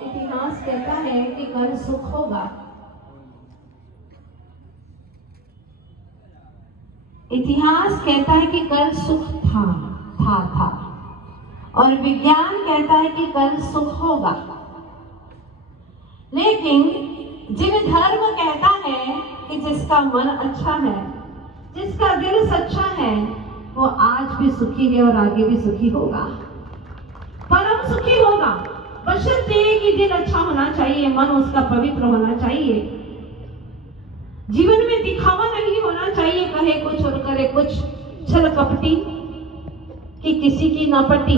इतिहास कहता है कि कल सुख होगा। इतिहास कहता है कि कल सुख था और विज्ञान कहता है कि कल सुख होगा। लेकिन जिन धर्म कहता है कि जिसका मन अच्छा है, जिसका दिल सच्चा है, वो आज भी सुखी है और आगे भी सुखी होगा, परम सुखी होगा। बशर्ते कि दिल अच्छा होना चाहिए, मन उसका पवित्र होना चाहिए, जीवन में दिखावा नहीं होना चाहिए, कहे कुछ और करे कुछ, छल कपटी कि किसी की न पटी,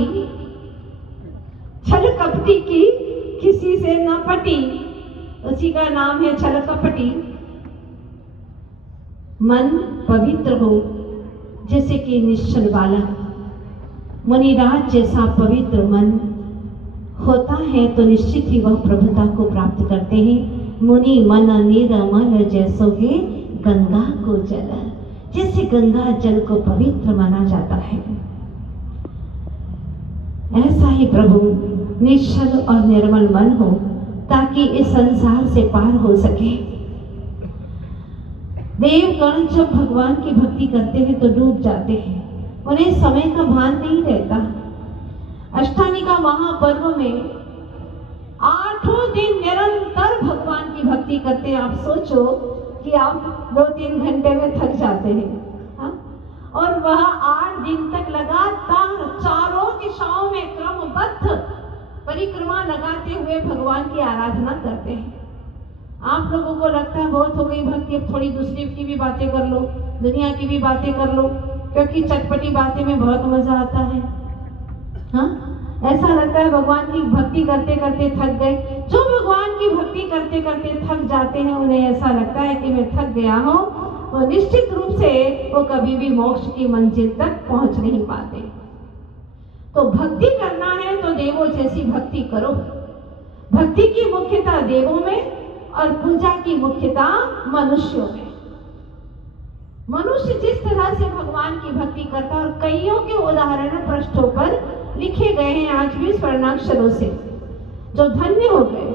छल कपटी की किसी से न पटी, उसी का नाम है छल कपटी। मन पवित्र हो जैसे कि निश्चल बालक, मुनिराज जैसा पवित्र मन होता है तो निश्चित ही वह प्रभुता को प्राप्त करते हैं। मुनि मन निर्मल जैसो है गंगा को जल, जैसे गंगा जल को पवित्र माना जाता है, ऐसा ही प्रभु निश्चल और निर्मल मन हो ताकि इस संसार से पार हो सके। देवगण जब भगवान की भक्ति करते हैं तो डूब जाते हैं, उन्हें समय का भान नहीं रहता। अष्टानिका महापर्व में 8 दिन निरंतर भगवान की भक्ति करते हैं। आप सोचो कि आप 2-3 घंटे में थक जाते हैं, हाँ? और वह 8 दिन तक लगातार चारों दिशाओं में क्रमबद्ध परिक्रमा लगाते हुए भगवान की आराधना करते हैं। आप लोगों को लगता है बहुत हो गई भक्ति, अब थोड़ी दूसरी की भी बातें कर लो, दुनिया की भी बातें कर लो, क्योंकि चटपटी बातें में बहुत मजा आता है, हाँ? ऐसा लगता है भगवान की भक्ति करते करते थक गए। जो भगवान की भक्ति करते करते थक जाते हैं, उन्हें ऐसा लगता है कि मैं थक गया हूँ, तो निश्चित रूप से वो कभी भी मोक्ष की मंजिल तक पहुंच नहीं पाते। तो भक्ति करना है तो देवों जैसी भक्ति करो। भक्ति की मुख्यता देवों में और पूजा की मुख्यता मनुष्यों में। मनुष्य जिस तरह से भगवान की भक्ति करता है, और कईयों के उदाहरण पृष्ठों पर लिखे गए हैं आज भी स्वर्णाक्षरों से, जो धन्य हो गए।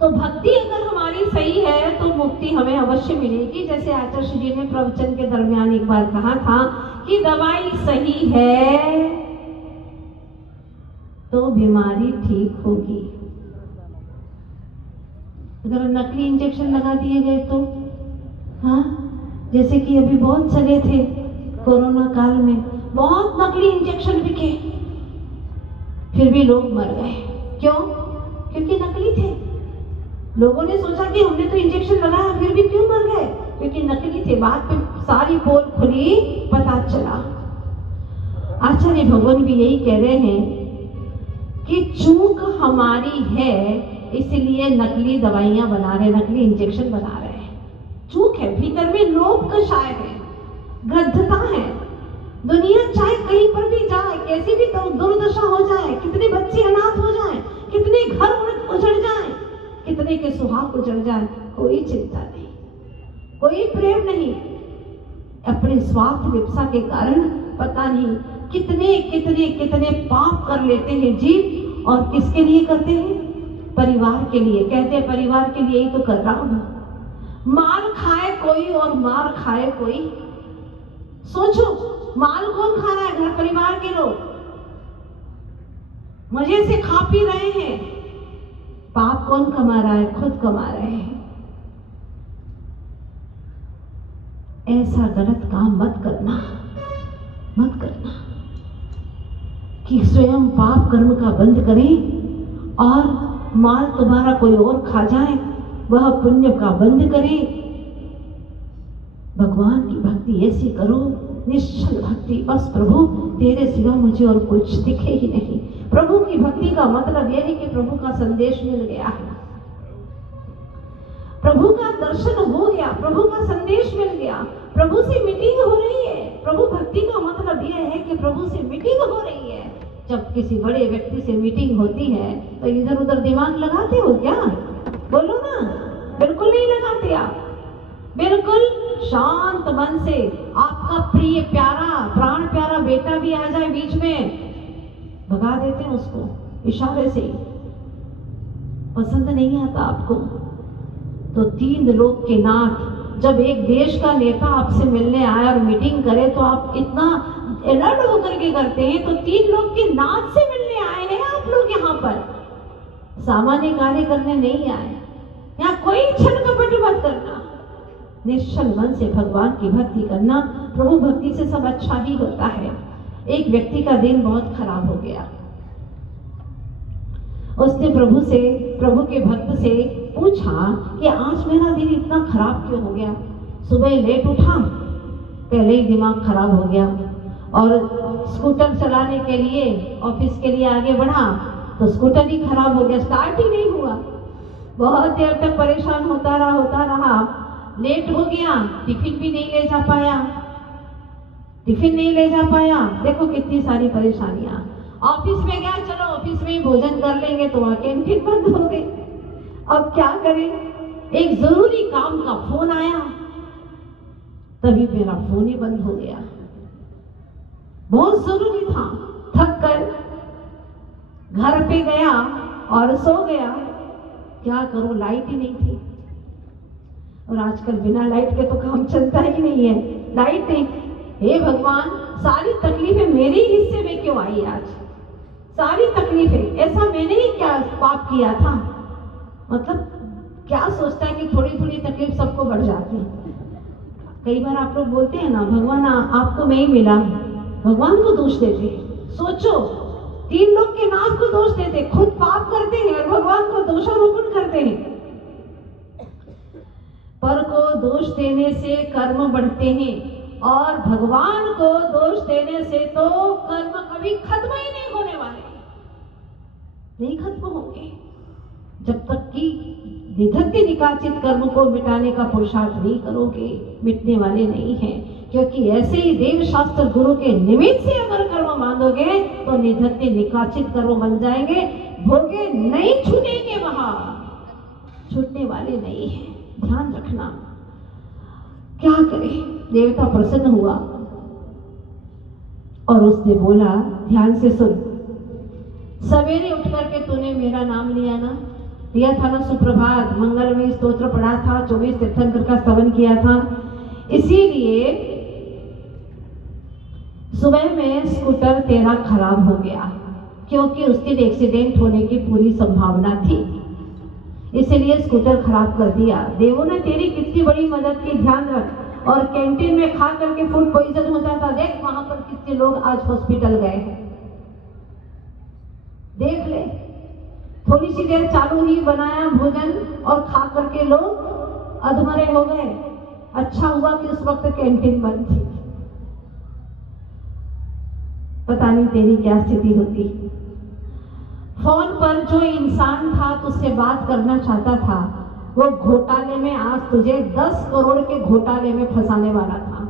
तो भक्ति अगर हमारी सही है तो मुक्ति हमें अवश्य मिलेगी। जैसे आचार्य जी ने प्रवचन के दरमियान एक बार कहा था कि दवाई सही है तो बीमारी ठीक होगी। अगर नकली इंजेक्शन लगा दिए गए तो, हाँ, जैसे कि अभी बहुत चले थे कोरोना काल में, बहुत नकली इंजेक्शन बिके, फिर भी लोग मर गए। क्यों? क्योंकि नकली थे। लोगों ने सोचा कि हमने तो इंजेक्शन लगाया, फिर भी क्यों मर गए? क्योंकि नकली थे। बाद में सारी पोल खुली, पता चला। आचार्य भगवान भी यही कह रहे हैं कि चूक हमारी है, इसलिए नकली दवाइयां बना रहे, नकली इंजेक्शन बना रहे हैं। चूक है, भीतर में लोभ कषाय है, गद्धता है। दुनिया चाहे कहीं पर भी जाए, कैसी भी दुर्दशा हो जाए, कितने बच्चे अनाथ हो जाएं, कितने घर उजड़ जाएं, कितने के सुहाग उजड़ जाएं, कोई चिंता नहीं, कोई प्रेम नहीं। अपने स्वार्थ विपसा के कारण पता नहीं कितने कितने कितने पाप कर लेते हैं जीव, और किसके लिए करते हैं? परिवार के लिए। कहते हैं परिवार के लिए ही तो कर रहा हूं। माल खाए कोई और मार खाए कोई। सोचो, माल कौन खा रहा है? घर परिवार के लोग मजे से खा पी रहे हैं। पाप कौन कमा रहा है? खुद कमा रहे हैं। ऐसा गलत काम मत करना, मत करना कि स्वयं पाप कर्म का बंद करें और माल तुम्हारा कोई और खा जाए, वह पुण्य का बंद करे। भगवान की भक्ति ऐसी करो, निश्चल भक्ति, बस प्रभु तेरे सिवा मुझे और कुछ दिखे ही नहीं। प्रभु की भक्ति का मतलब यह है कि प्रभु का संदेश मिल गया है, प्रभु का दर्शन हो गया, प्रभु का संदेश मिल गया, प्रभु से मीटिंग हो रही है। प्रभु भक्ति का मतलब यह है कि प्रभु से मीटिंग हो रही है। जब किसी बड़े व्यक्ति से मीटिंग होती है तो इधर उधर दिमाग लगाते हो क्या? बोलो ना। बिल्कुल नहीं लगाते आप। बिल्कुल शांत मन से आपका प्रिय प्यारा प्राण प्यारा बेटा भी आ जाए बीच में, भगा देते हैं उसको इशारे से। पसंद नहीं आता आपको, तो 3 लोग के नाथ, जब एक देश का नेता आपसे मिलने आए और मीटिंग करे तो आप इतना अलर्ट होकर के करते हैं, तो 3 लोग के नाथ से मिलने आए हैं आप लोग यहाँ पर, सामान्य कार्य करने नहीं आए। यहाँ कोई छल कपट मत करना, निश्चल मन से भगवान की भक्ति करना। प्रभु भक्ति से सब अच्छा ही होता है। एक व्यक्ति का दिन बहुत खराब हो गया। उसने प्रभु के भक्त से पूछा कि आज मेरा दिन इतना खराब क्यों हो गया। सुबह लेट उठा, पहले ही दिमाग खराब हो गया, और स्कूटर चलाने के लिए ऑफिस के लिए आगे बढ़ा तो स्कूटर ही खराब हो गया, स्टार्ट ही नहीं हुआ। बहुत देर तक परेशान होता रहा, लेट हो गया, टिफिन नहीं ले जा पाया। देखो कितनी सारी परेशानियां। ऑफिस में गया, चलो ऑफिस में ही भोजन कर लेंगे, तो वहां कैंटीन बंद हो गई। अब क्या करें? एक जरूरी काम का फोन आया, तभी मेरा फोन ही बंद हो गया। बहुत जरूरी था। थक कर घर पे गया और सो गया। क्या करूं, लाइट ही नहीं थी, और आजकल बिना लाइट के तो काम चलता ही नहीं है। लाइट नहीं, हे भगवान, सारी तकलीफें मेरे हिस्से में क्यों आई आज? सारी तकलीफें, ऐसा मैंने ही क्या पाप किया था? मतलब क्या सोचता है कि थोड़ी थोड़ी तकलीफ सबको बढ़ जाती है। कई बार आप लोग बोलते हैं ना, भगवान आपको मैं ही मिला, भगवान को दोष देते हैं। सोचो, 3 लोग के नाथ को दोष देते, खुद पाप करते हैं और भगवान को दोषारोपण करते हैं। पर को दोष देने से कर्म बढ़ते हैं, और भगवान को दोष देने से तो कर्म कभी खत्म ही नहीं होने वाले, नहीं खत्म होंगे जब तक कि निधत्य निकाचित कर्म को मिटाने का पुरुषार्थ नहीं करोगे, मिटने वाले नहीं हैं। क्योंकि ऐसे ही देव शास्त्र गुरु के निमित्त से अगर कर्म मानोगे तो निधत्य निकाचित कर्म बन जाएंगे, भोगे नहीं छूटेंगे, वहां छूटने वाले नहीं है। ध्यान रखना। क्या करे? देवता प्रसन्न हुआ और उसने बोला, ध्यान से सुन, सवेरे उठ करके तूने मेरा नाम लिया था ना, सुप्रभात मंगलमय स्तोत्र पढ़ा था, 24 तीर्थंकर का स्तवन किया था, इसीलिए सुबह में स्कूटर तेरा खराब हो गया, क्योंकि उस दिन एक्सीडेंट होने की पूरी संभावना थी, इसलिए स्कूटर खराब कर दिया। देवों ने तेरी कितनी बड़ी मदद की, ध्यान रख। और कैंटीन में खा करके फूड पॉइजन हो जाता, देख वहां पर कितने लोग आज हॉस्पिटल गए हैं, देख ले। थोड़ी सी देर चालू ही बनाया भोजन और खा करके लोग अधमरे हो गए। अच्छा हुआ कि उस वक्त कैंटीन बंद थी, पता नहीं तेरी क्या स्थिति होती। फोन पर जो इंसान था तुझसे बात करना चाहता था, वो घोटाले में आज तुझे 10 करोड़ के घोटाले में फंसाने वाला था,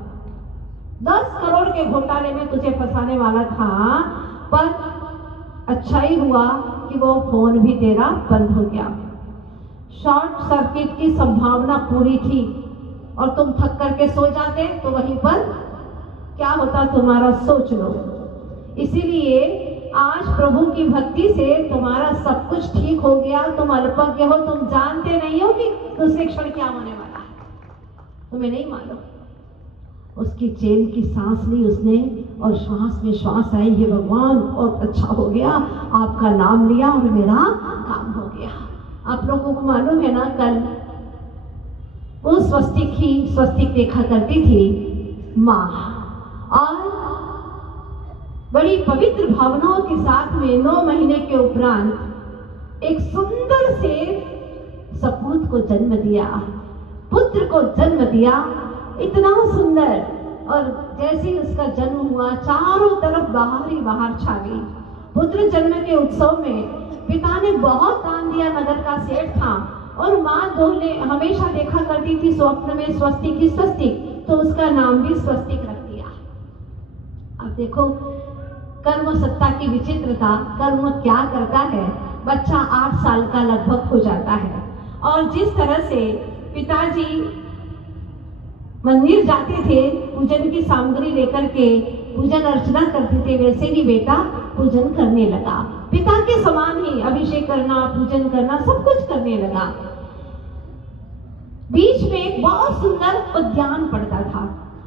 10 करोड़ के घोटाले में तुझे फंसाने वाला था। पर अच्छा ही हुआ कि वो फोन भी तेरा बंद हो गया। शॉर्ट सर्किट की संभावना पूरी थी, और तुम थक करके सो जाते तो वहीं पर क्या होता तुम्हारा, सोच लो। इसीलिए आज प्रभु की भक्ति से तुम्हारा सब कुछ ठीक हो गया। तुम अल्पज्ञ हो, तुम जानते नहीं हो कि दूसरे क्षण क्या होने वाला है, तुम्हें नहीं मालूम। उसकी चैन की सांस ली उसने, और श्वास में श्वास आई, हे भगवान बहुत अच्छा हो गया, आपका नाम लिया और मेरा काम हो गया। आप लोगों को मालूम है ना, कल वो स्वस्तिक देखा करती थी माँ, और बड़ी पवित्र भावनाओं के साथ में 9 महीने के उपरांत एक सुंदर से सपूत को जन्म दिया, पुत्र को जन्म दिया, इतना सुंदर। और जैसे ही उसका जन्म हुआ, चारों तरफ बाहर ही बाहर छा गई। पुत्र जन्म के उत्सव में पिता ने बहुत दान दिया, नगर का सेठ था, और माँ दोहले हमेशा देखा करती थी स्वप्न में स्वस्तिक ही स्वस्तिक, तो उसका नाम भी स्वस्तिक रख दिया। अब देखो कर्म सत्ता की विचित्रता, कर्म क्या करता है। बच्चा 8 साल का लगभग हो जाता है, और जिस तरह से पिताजी मंदिर जाते थे पूजन की सामग्री लेकर के, पूजन अर्चना करते थे, वैसे ही बेटा पूजन करने लगा। पिता के समान ही अभिषेक करना, पूजन करना, सब कुछ करने लगा। बीच में एक बहुत सुंदर उद्यान पड़ता था।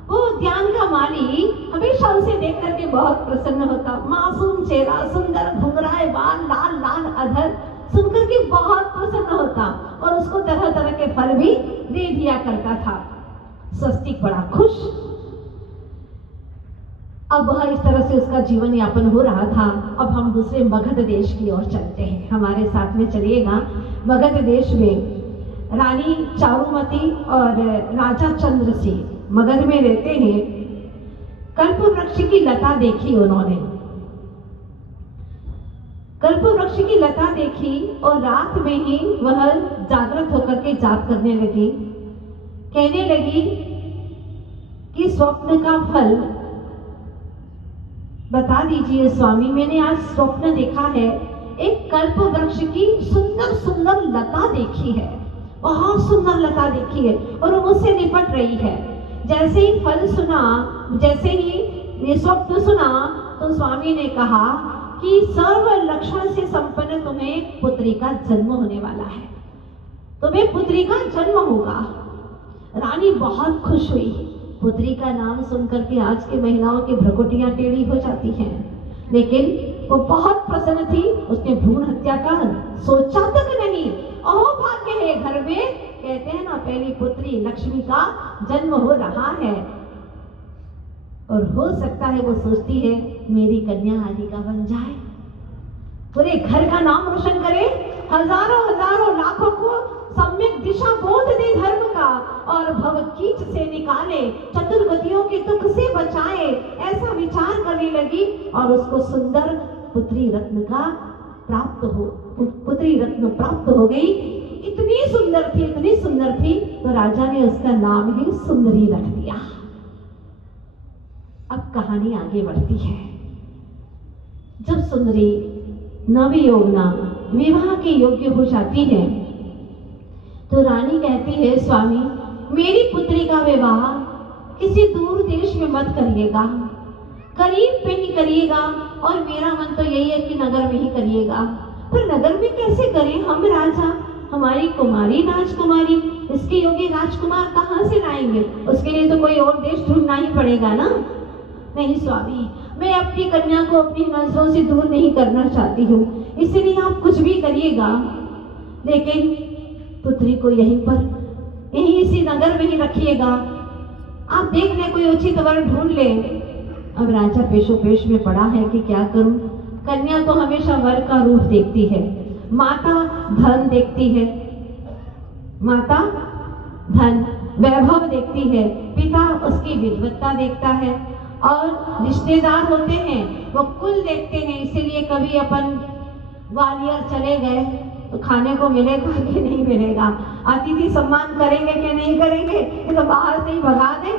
वो उद्यान का माली हमेशा उसे देख करके बहुत प्रसन्न होता। मासूम चेहरा, सुंदर घुंघराए बाल, लाल लाल अधर, सुनकर के बहुत प्रसन्न होता और उसको तरह तरह के फल भी दे दिया करता था। स्वस्तिक बड़ा खुश। अब वह इस तरह से उसका जीवन यापन हो रहा था। अब हम दूसरे मगध देश की ओर चलते हैं, हमारे साथ में चलिएगा। मगध देश में रानी चारुमती और राजा चंद्रसेन मगध में रहते हैं। कल्प वृक्ष की लता देखी उन्होंने, कल्प वृक्ष की लता देखी और रात में ही वह जागृत होकर के जाप करने लगी। कहने लगी कि स्वप्न का फल बता दीजिए स्वामी, मैंने आज स्वप्न देखा है, एक कल्प वृक्ष की सुंदर सुंदर लता देखी है, बहुत सुंदर लता देखी है और वो मुझसे निपट रही है। जैसे ही फल सुना, जैसे ही ये स्वप्न सुना तो स्वामी ने कहा कि सर्व लक्षण से संपन्न तुम्हें पुत्री का जन्म होने वाला है, तुम्हें पुत्री का जन्म होगा। रानी बहुत खुश हुई। पुत्री का नाम सुनकर के आज के महिलाओं की भ्रुकुटियां टेढ़ी हो जाती हैं, लेकिन वो बहुत प्रसन्न थी। उसने भ्रूण हत्या का सोचा तक नहीं। अहो भाग्य है, घर में कहते हैं ना, पहली पुत्री लक्ष्मी का जन्म हो रहा है और हो सकता है वो सोचती है मेरी कन्या आदि का बन जाए, पूरे घर का नाम रोशन करे, हजारों हजारों लाखों को सम्यक दिशा बोध दे धर्म का और भवकीच से निकाले, चतुर्गतियों के दुख से बचाए, ऐसा विचार करने लगी और उसको सुंदर पुत्री रत्न का प्राप्त हो, पुत्री रत्न प्राप्त हो गई। इतनी सुंदर थी, इतनी सुंदर थी तो राजा ने उसका नाम ही सुंदरी रख दिया। अब कहानी आगे बढ़ती है। जब सुंदरी नवयौवना विवाह के योग्य हो जाती है तो रानी कहती है, स्वामी मेरी पुत्री का विवाह किसी दूर देश में मत करिएगा, करीब पे ही करिएगा और मेरा मन तो यही है कि नगर में ही करिएगा। पर नगर में कैसे करें, हम राजा, हमारी कुमारी राजकुमारी, इसके योग्य राजकुमार कहाँ से लाएंगे? उसके लिए तो कोई और देश ढूंढना ही पड़ेगा ना। नहीं स्वामी, मैं अपनी कन्या को अपनी नजरों से दूर नहीं करना चाहती हूँ, इसलिए आप कुछ भी करिएगा, लेकिन पुत्री को यहीं पर, यहीं इसी नगर में ही रखिएगा। आप देख ले, कोई उचित वर ढूंढ ले। अब राजा पेशोपेश में पड़ा है कि क्या करूं। कन्या तो हमेशा वर का रूप देखती है, माता धन देखती है, माता धन वैभव देखती है, पिता उसकी विद्वत्ता देखता है और रिश्तेदार होते हैं वो कुल देखते हैं। इसीलिए कभी अपन ग्वालियर चले गए तो खाने को मिलेगा कि नहीं मिलेगा, अतिथि सम्मान करेंगे कि नहीं करेंगे, ये तो बाहर से ही भगा दे।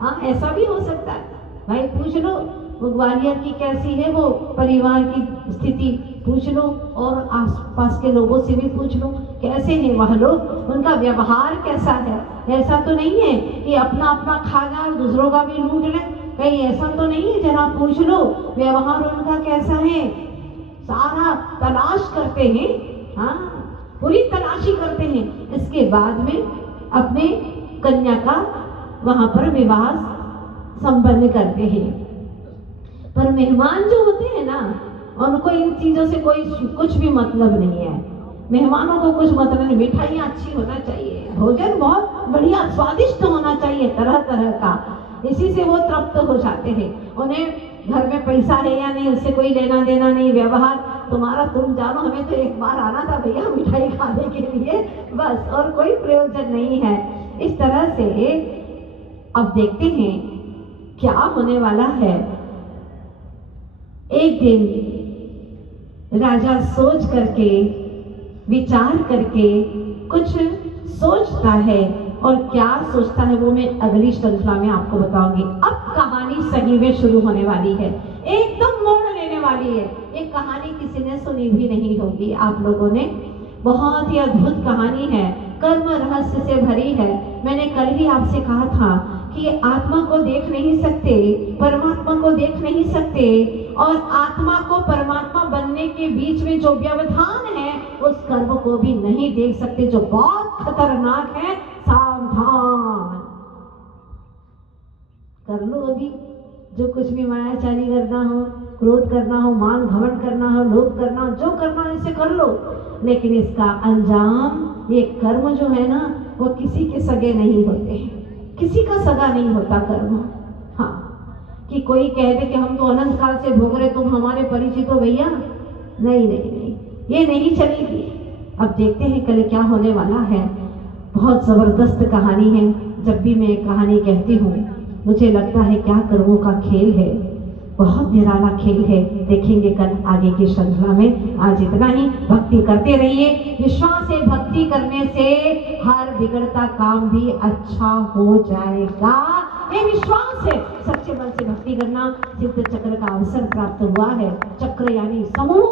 हाँ, ऐसा भी हो सकता है। भाई पूछ लो वो ग्वालियर की कैसी है वो परिवार की स्थिति, पूछ लो और आसपास के लोगों से भी पूछ लो कैसे हैं वह लोग, उनका व्यवहार कैसा है। ऐसा तो नहीं है कि अपना अपना खा जाए दूसरों का भी लूट ले, कहीं ऐसा तो नहीं है। जरा पूछ लो व्यवहार उनका कैसा है, सारा तलाश करते हैं। हाँ, पूरी तलाशी करते हैं। इसके बाद में अपने कन्या का वहां पर विवाह संपन्न करते हैं। पर मेहमान जो होते हैं ना, उनको इन चीजों से कोई कुछ भी मतलब नहीं है। मेहमानों को कुछ मतलब नहीं, मिठाइयाँ अच्छी होना चाहिए, भोजन बहुत बढ़िया स्वादिष्ट होना चाहिए तरह तरह का, इसी से वो तृप्त हो जाते हैं। उन्हें घर में पैसा है या नहीं उससे कोई लेना देना नहीं, व्यवहार तुम्हारा तुम जानो, हमें तो एक बार आना था भैया मिठाई खाने के लिए, बस, और कोई प्रयोजन नहीं है। इस तरह से अब देखते हैं क्या होने वाला है। एक दिन राजा सोच करके, विचार करके कुछ सोचता है और क्या सोचता है वो मैं अगली श्रृंखला में आपको बताऊंगी। अब कहानी सही में शुरू होने वाली है, एकदम मोड़ लेने वाली है। ये कहानी किसी ने सुनी भी नहीं होगी आप लोगों ने, बहुत ही अद्भुत कहानी है, कर्म रहस्य से भरी है। मैंने कल ही आपसे कहा था कि आत्मा को देख नहीं सकते, परमात्मा को देख नहीं सकते, और आत्मा को परमात्मा बनने के बीच में जो व्यवधान है उस कर्म को भी नहीं देख सकते, जो बहुत खतरनाक है। सावधान कर लो अभी, जो कुछ भी मायाचारी करना हो, क्रोध करना हो, मान घमंड करना हो, लोभ करना हो, जो करना हो इसे कर लो, लेकिन इसका अंजाम, ये कर्म जो है ना, वो किसी के सगे नहीं होते हैं, किसी का सगा नहीं होता कर्म। हाँ, कि कोई कह दे कि हम तो अनंत काल से भोग रहे, तुम हमारे परिचित हो भैया, नहीं नहीं नहीं, ये नहीं चलेगी। अब देखते हैं कल क्या होने वाला है। बहुत जबरदस्त कहानी है। जब भी मैं कहानी कहती हूँ मुझे लगता है क्या कर्मों का खेल है, बहुत निराला खेल है। देखेंगे कल आगे की श्रृंखला में। आज इतना ही। भक्ति करते रहिए। विश्वास से भक्ति करने से हर बिगड़ता काम भी अच्छा हो जाएगा, ये विश्वास है। सच्चे मन से भक्ति करना। सिद्ध चक्र का अवसर प्राप्त हुआ है। चक्र यानी समूह,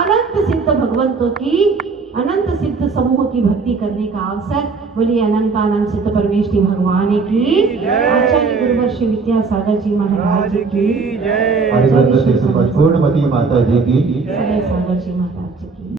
अनंत सिद्ध भगवंतों की, अनंत सिद्ध समूह की भक्ति करने का अवसर। बोलिए अनंतानंद सिद्ध परमेष्ठी भगवान की, आचार्य गुरुवर्षि विद्यासागर जी महाराज की जय। हरिवंश 105 पूर्णमती माता जी की, सागर जी माता।